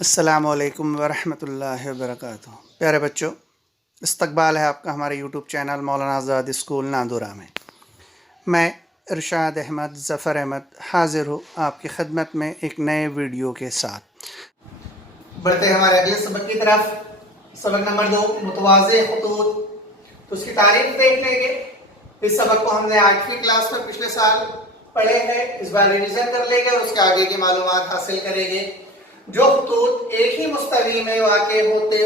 السلام علیکم ورحمۃ اللہ وبرکاتہ۔ پیارے بچوں، استقبال ہے آپ کا ہمارے YouTube channel Maulana Azad school ناندورہ میں۔ میں ارشاد احمد ظفر احمد حاضر ہوں آپ کی خدمت میں ایک نئے ویڈیو کے ساتھ۔ بڑھتے ہیں ہمارے اگلے سبق کی طرف، سبق نمبر 2 متوازی خطوط۔ تو اس کی تعریف دیکھ لیں گے۔ اس سبق کو ہم نے 8ویں کلاس میں پچھلے سال پڑھے ہیں، اس بار ریویژن کر لیں گے اور اس کے آگے کی معلومات حاصل کریں گے۔ جو خطوط ایک ہی مستوی میں واقع ہوتے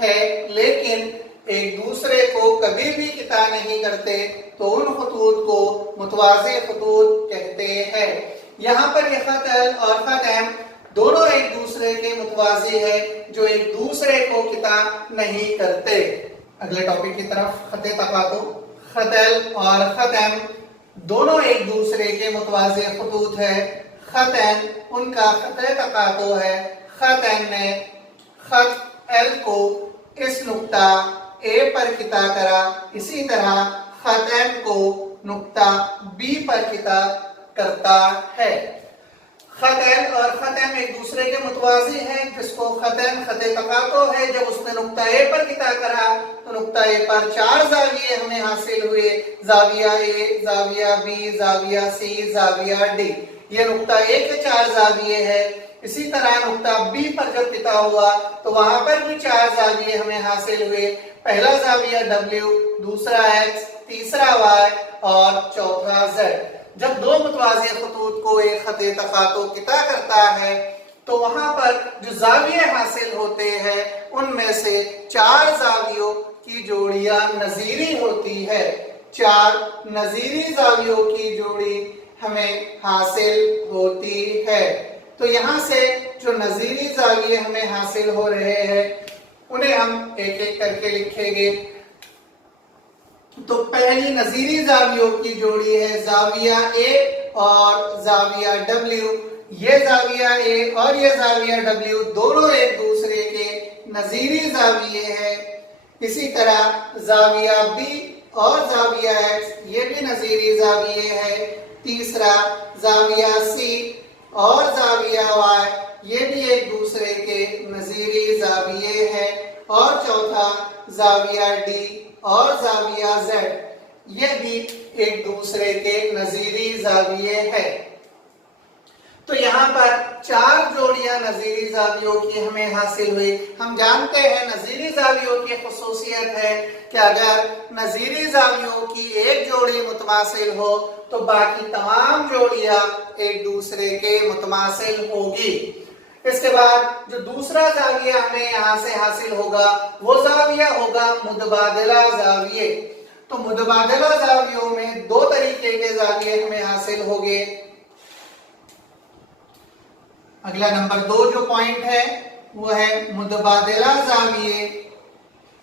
ہیں لیکن ایک دوسرے کو کبھی بھی قطع نہیں کرتے تو ان خطوط کو متوازی خطوط کہتے ہیں۔ یہاں پر یہ خط L اور خط M دونوں ایک دوسرے کے متوازی ہے جو ایک دوسرے کو قطع نہیں کرتے۔ اگلے ٹاپک کی طرف، خط تقاطع۔ خط L اور خط M دونوں ایک دوسرے کے متوازی خطوط ہے۔ خط N ان کا خط تقاطع ہے۔ خط N نے خط L کو اس نقطہ A پر قطع کرا، اسی طرح خط M کو نقطہ B پر قطع کرتا ہے۔ خط L اور خط M ایک دوسرے کے متوازی ہیں، جس کو خط M خط تقاطع ہے۔ جب اس نے نقطہ A پر قطع کرا تو نقطہ A پر 4 زاویے ہمیں حاصل ہوئے، زاویہ A، زاویہ B، زاویہ C، زاویہ D۔ یہ نقطہ A کے 4 زاویے ہے۔ اسی طرح نقطہ B پر جب قطع ہوا تو وہاں پر بھی 4 زاویے ہمیں حاصل ہوئے، پہلا زاویہ W، دوسرا X، تیسرا Y اور چوتھا Z۔ جب دو متوازی خطوط کو ایک خط تقاطع قطع کرتا ہے تو وہاں پر جو زاویے حاصل ہوتے ہیں ان میں سے 4 زاویوں کی جوڑیاں نظیری ہوتی ہے۔ 4 نظیری زاویوں کی جوڑی ہمیں حاصل ہوتی ہے۔ تو یہاں سے جو نظیری زاویے ہمیں حاصل ہو رہے ہیں انہیں ہم ایک ایک کر کے لکھیں گے۔ تو پہلی نظیری زاویوں کی جوڑی ہے زاویہ A اور زاویہ W۔ یہ زاویہ A اور یہ زاویہ W دونوں ایک دوسرے کے نظیری زاویے ہیں۔ اسی طرح زاویہ B اور زاویہ X یہ بھی نظیری زاویے ہیں۔ تیسرا زاویہ C اور زاویہ Y یہ بھی ایک دوسرے کے نظیری زاویے ہیں۔ اور چوتھا زاویہ D اور زاویہ Z یہ بھی ایک دوسرے کے نظیری زاویے ہیں۔ تو یہاں پر 4 جوڑیاں نظیری زاویوں کی ہمیں حاصل ہوئی۔ ہم جانتے ہیں نظیری زاویوں کی خصوصیت ہے کہ اگر نظیری زاویوں کی ایک جوڑی متماثل ہو تو باقی تمام جوڑیاں ایک دوسرے کے متماثل ہوگی۔ اس کے بعد جو دوسرا زاویہ ہمیں یہاں سے حاصل ہوگا وہ زاویہ ہوگا متبادلہ زاویے۔ تو متبادلہ زاویوں میں 2 طریقے کے زاویے ہمیں حاصل ہوگے۔ اگلا نمبر 2 جو پوائنٹ ہے وہ ہے متبادلہ زاویے۔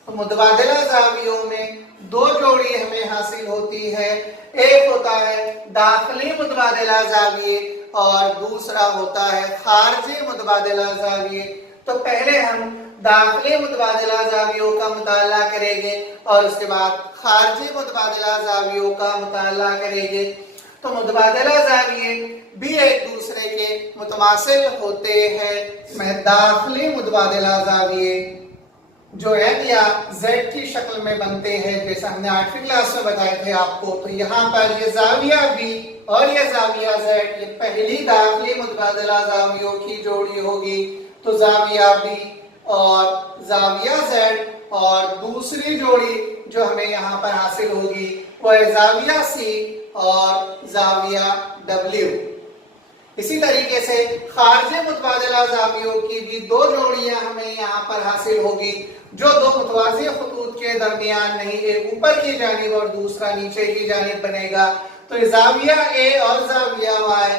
تو متبادلہ زاویوں میں 2 جوڑی ہمیں حاصل ہوتی ہے۔ ایک ہوتا ہے داخلی متبادلہ زاویے اور دوسرا ہوتا ہے خارجی متبادلہ زاویے۔ تو پہلے ہم داخلی متبادلہ زاویوں کا مطالعہ کریں گے اور اس کے بعد خارجی متبادلہ زاویوں کا مطالعہ کریں گے۔ تو متبادلہ زاویے بھی ایک دوسرے کے متماثل ہوتے ہیں۔ میں داخلی متبادلہ زاویے جو M یا Z کی شکل میں بنتے ہیں، جیسا ہم نے 8ویں کلاس میں بتائے تھے آپ کو۔ تو یہاں پر یہ زاویہ B اور یہ زاویہ Z یہ پہلی داخلی متبادلہ زاویوں کی جوڑی ہوگی۔ تو زاویہ B اور زاویہ Z اور دوسری جوڑی جو ہمیں یہاں پر حاصل ہوگی وہ ہے زاویہ C اور زاویہ W۔ اسی طریقے سے خارجی متبادلہ زاویوں کی بھی 2 جوڑیاں ہمیں یہاں پر حاصل ہوگی جو 2 متوازی خطوط کے درمیان نہیں، ایک اوپر کی جانب اور دوسرا نیچے کی جانب بنے گا۔ تو یہ زاویہ A اور زاویہ Y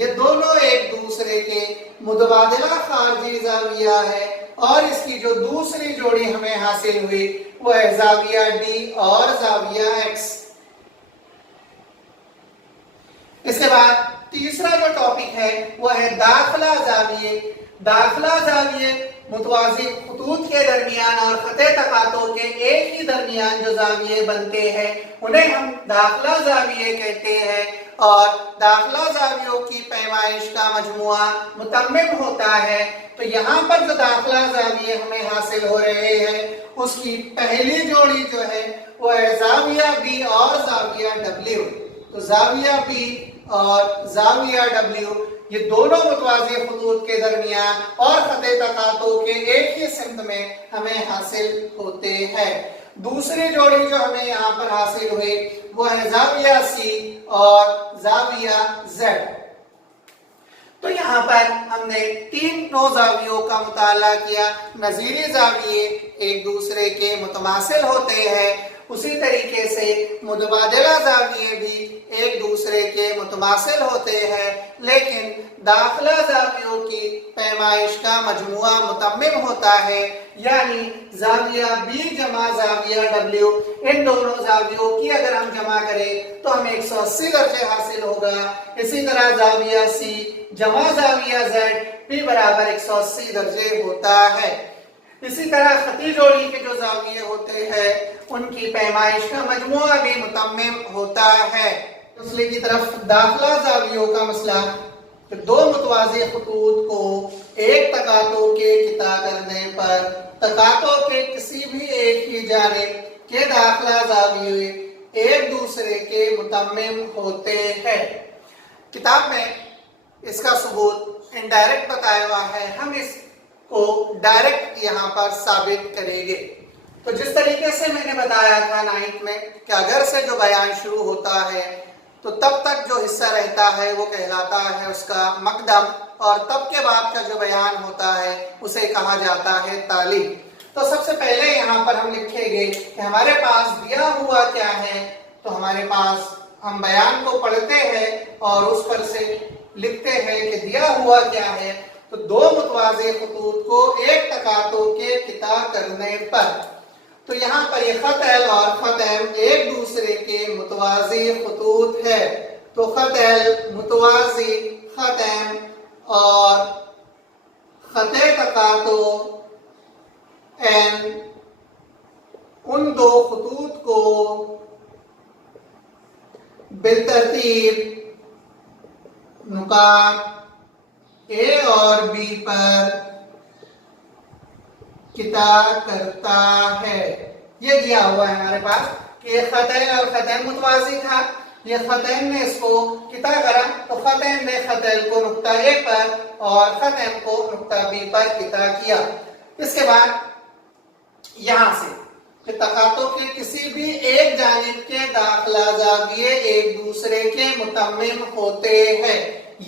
یہ دونوں ایک دوسرے کے متبادلہ خارجی زاویہ ہے۔ اور اس کی جو دوسری جوڑی ہمیں حاصل ہوئی وہ ہے زاویہ D اور زاویہ X۔ اس کے بعد تیسرا جو ٹاپک ہے وہ ہے داخلہ زاویے۔ داخلہ زاویے متوازی خطوط کے درمیان اور خط تقاطع کے ایک ہی درمیان جو زاویے بنتے ہیں انہیں ہم داخلہ زاویے کہتے ہیں۔ اور داخلہ زاویوں کی پیمائش کا مجموعہ متمم ہوتا ہے، تو یہاں پر جو داخلہ زاویے ہمیں حاصل ہو رہے ہیں اس کی پہلی جوڑی جو ہے وہ ہے زاویہ بی اور زاویہ ڈبلیو۔ تو زاویہ بی اور زاویہ ڈبلیو یہ دونوں متوازی خطوط کے درمیان اور خط تقاطع کے ایک ہی سمت میں ہمیں حاصل ہوتے ہیں۔ دوسری جوڑی جو ہمیں یہاں پر حاصل ہوئی وہ ہے زاویہ سی اور زاویہ زیڈ۔ تو یہاں پر ہم نے تین نو زاویوں کا مطالعہ کیا۔ نظیری زاویے ایک دوسرے کے متماثل ہوتے ہیں، اسی طریقے سے متبادلہ زاویے بھی ایک دوسرے کے متماثل ہوتے ہیں، لیکن داخلہ زاویوں کی پیمائش کا مجموعہ متمم ہوتا ہے، یعنی زاویہ بی جمع زاویہ ڈبلیو، ان دونوں زاویوں کی اگر ہم جمع کریں تو ہمیں 180 درجے حاصل ہوگا۔ اسی طرح زاویہ سی جمع زاویہ زیڈ بھی برابر 180 درجے ہوتا ہے۔ اسی طرح خطی جوڑی کے جو زاویے ہوتے ہیں ان کی پیمائش کا مجموعہ بھی متمم ہوتا ہے۔ مسئلے کی طرف داخلہ زاویوں کا مسئلہ کہ دو متوازی خطوط کو ایک تقاطع کے قطع کرنے پر تقاطع کے کسی بھی ایک ہی جانب کے داخلہ زاویے ایک دوسرے کے متمم ہوتے ہیں۔ کتاب میں اس کا ثبوت انڈائریکٹ بتایا ہوا ہے، ہم اس کو ڈائریکٹ یہاں پر ثابت کریں گے۔ تو جس طریقے سے میں نے بتایا تھا 9th میں کہ اگر سے جو بیان شروع ہوتا ہے تو تب تک جو حصہ رہتا ہے وہ کہلاتا ہے اس کا مقدم، اور تب کے بعد کا جو بیان ہوتا ہے اسے کہا جاتا ہے تعلیق۔ تو سب سے پہلے یہاں پر ہم لکھیں گے کہ ہمارے پاس دیا ہوا کیا ہے، تو ہمارے پاس ہم بیان کو پڑھتے ہیں اور اس پر سے لکھتے ہیں کہ دیا ہوا کیا ہے، تو دو متوازی خطوط کو ایک تقاطع کے قطع کرنے پر، تو یہاں پر یہ خط ایل اور خط ایم ایک دوسرے کے متوازی خطوط ہے، تو خط ایل متوازی خط ایم اور خط تقاطع این ان دو خطوط کو بالترتیب نقاط اے اور بی پر قطع کرتا ہے۔ یہ دیا ہوا ہے ہمارے پاس کہ یہ خط این اور خط ایم متوازی تھا، یہ خط این نے اس کو قطع کرا تو خط این نے خط ایل کو نقطہ اے پر اور خط ایم کو نقطہ بی پر قطع کیا۔ اس کے بعد یہاں سے کہ تقاطع کے کسی بھی ایک جانب کے داخلہ زاویے ایک دوسرے کے متمم ہوتے ہیں،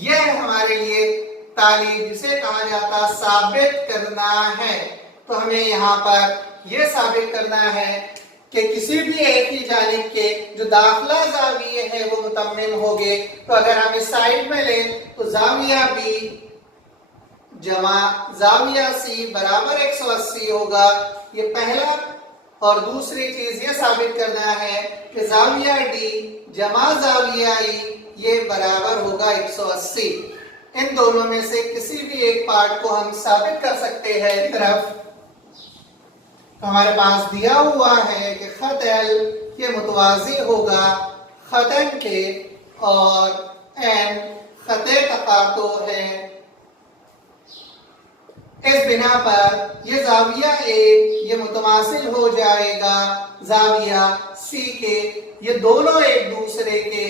یہ ہمارے لیے تعلیق جسے کہا جاتا ثابت کرنا ہے۔ تو ہمیں یہاں پر یہ ثابت کرنا ہے کہ کسی بھی ایک ہی جانب کے جو داخلہ زاویے ہیں وہ متمم ہوگے۔ تو اگر ہم اس سائڈ میں لیں تو زاویہ بی جمع زاویہ سی برابر 180 ہوگا، یہ پہلا۔ اور دوسری چیز یہ ثابت کرنا ہے کہ زاویہ ڈی جمع زاویہ ای یہ برابر ہوگا 180۔ ان دونوں میں سے کسی بھی ایک پارٹ کو ہم ثابت کر سکتے ہیں۔ ایک طرف ہمارے پاس دیا ہوا ہے کہ خط ایل یہ متوازی ہوگا خط این کے اور این خط تقاطع ہے، اس بنا پر یہ زاویہ اے یہ متماثل ہو جائے گا زاویہ سی کے، یہ دونوں ایک دوسرے کے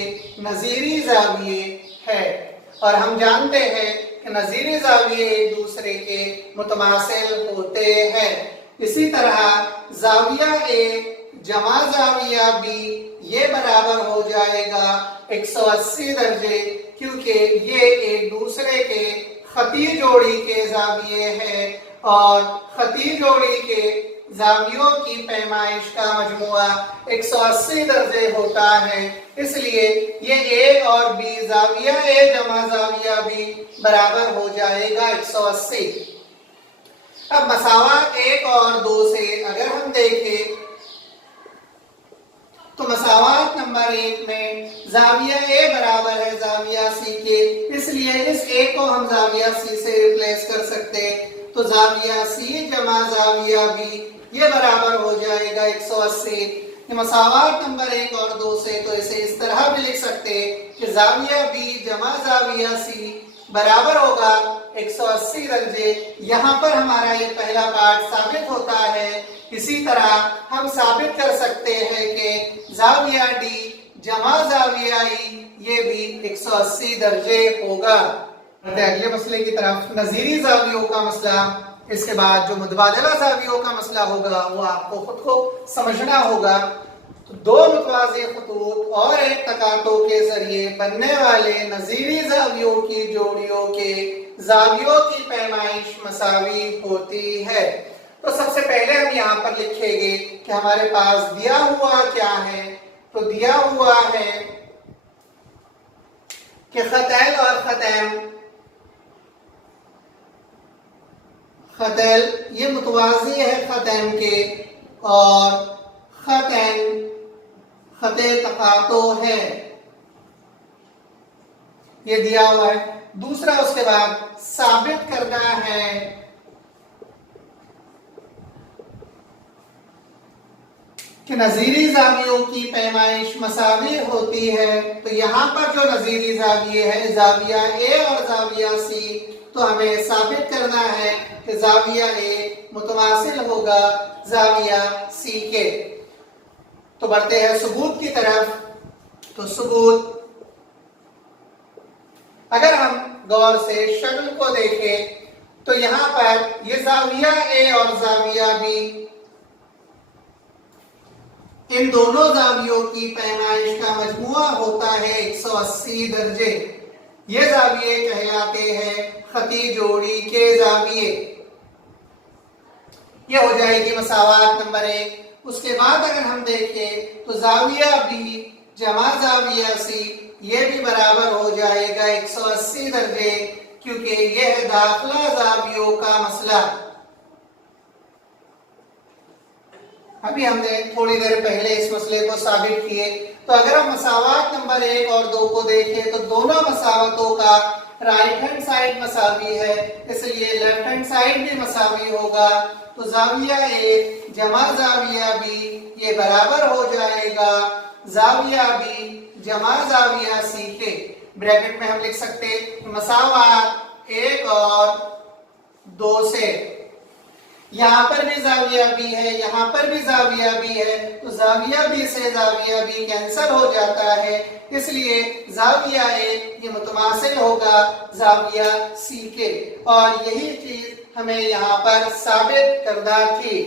نظیری زاویے ہیں، اور ہم جانتے ہیں کہ نظیری زاویے ایک دوسرے کے متماثل ہوتے ہیں۔ اسی طرح زاویہ اے جمع زاویہ بی یہ برابر ہو جائے گا 180 درجے، کیونکہ یہ ایک دوسرے کے خطی جوڑی کے زاویے ہیں، اور خطی جوڑی کے زاویوں کی پیمائش کا مجموعہ 180 درجے ہوتا ہے، اس لیے یہ اے اور بی زاویہ اے جمع زاویہ بی برابر ہو جائے گا 180۔ اب مساوات 1 اور 2 سے اگر ہم دیکھیں تو مساوات نمبر 1 میں زاویہ اے برابر ہے زاویہ سی کے، اس لیے اس اے کو ہم زاویہ سی سے ریپلیس کر سکتے، تو زاویہ سی جمع زاویہ بی یہ برابر ہو جائے گا 180۔ کہ مساوات نمبر 1 اور 2 سے، تو اسے اس طرح بھی لکھ سکتے کہ زاویہ B جمع زاویہ C برابر ہوگا 180 درجے۔ یہاں پر ہمارا یہ پہلا پارٹ ثابت ہوتا ہے۔ اسی طرح ہم ثابت کر سکتے ہیں کہ زاویہ D جمع زاویہ E یہ بھی 180 درجے ہوگا۔ اگلے مسئلے کی طرف، نظیری زاویوں کا مسئلہ۔ اس کے بعد جو متبادلہ زاویوں کا مسئلہ ہوگا وہ آپ کو خود کو سمجھنا ہوگا۔ تو دو متوازی خطوط اور ایک تکاتو کے ذریعے بننے والے نظیری زاویوں کی جوڑیوں کے زاویوں کی پیمائش مساوی ہوتی ہے۔ تو سب سے پہلے ہم یہاں پر لکھیں گے کہ ہمارے پاس دیا ہوا کیا ہے۔ تو دیا ہوا ہے کہ خطیل اور خطیل یہ متوازی ہے خطین کے، اور خطین خطے تقاطع ہے، یہ دیا ہوا ہے۔ دوسرا اس کے بعد ثابت کرنا ہے کہ نظیری زاویوں کی پیمائش مساوی ہوتی ہے۔ تو یہاں پر جو نظیری زاویے ہے زاویہ A اور زاویہ C، تو ہمیں ثابت کرنا ہے کہ زاویہ A متماثل ہوگا زاویہ C کے۔ تو بڑھتے ہیں ثبوت کی طرف۔ تو ثبوت، اگر ہم غور سے شکل کو دیکھیں تو یہاں پر یہ زاویہ A اور زاویہ B، ان دونوں زاویوں کی پیمائش کا مجموعہ ہوتا ہے 180 درجے۔ یہ زاویے کہلاتے ہیں خطی جوڑی کے زاویے۔ یہ ہو جائے گی مساوات نمبر 1۔ اس کے بعد اگر ہم دیکھیں تو زاویہ B جمع زاویہ C یہ بھی برابر ہو جائے گا 180 درجے، کیونکہ یہ ہے داخلہ زاویوں کا مسئلہ۔ ابھی ہم نے تھوڑی دیر پہلے اس مسئلے کو ثابت کیے۔ تو اگر ہم مساوات نمبر 1 اور 2 کو دیکھیں تو دونوں مساواتوں کا رائٹ ہینڈ سائڈ مساوی ہے، اس لیے لیفٹ ہینڈ سائڈ بھی مساوی ہوگا۔ تو زاویہ A جمع زاویہ B یہ برابر ہو جائے گا زاویہ B جمع زاویہ C کے۔ بریکٹ میں ہم لکھ سکتے مساوات 1 اور 2 سے۔ یہاں پر بھی زاویہ B ہے، یہاں پر بھی زاویہ B ہے، تو زاویہ B سے زاویہ B کینسل ہو جاتا ہے، اس لیے زاویہ A یہ متماثل ہوگا زاویہ C کے، اور یہی چیز ہمیں یہاں پر ثابت کرنا تھی۔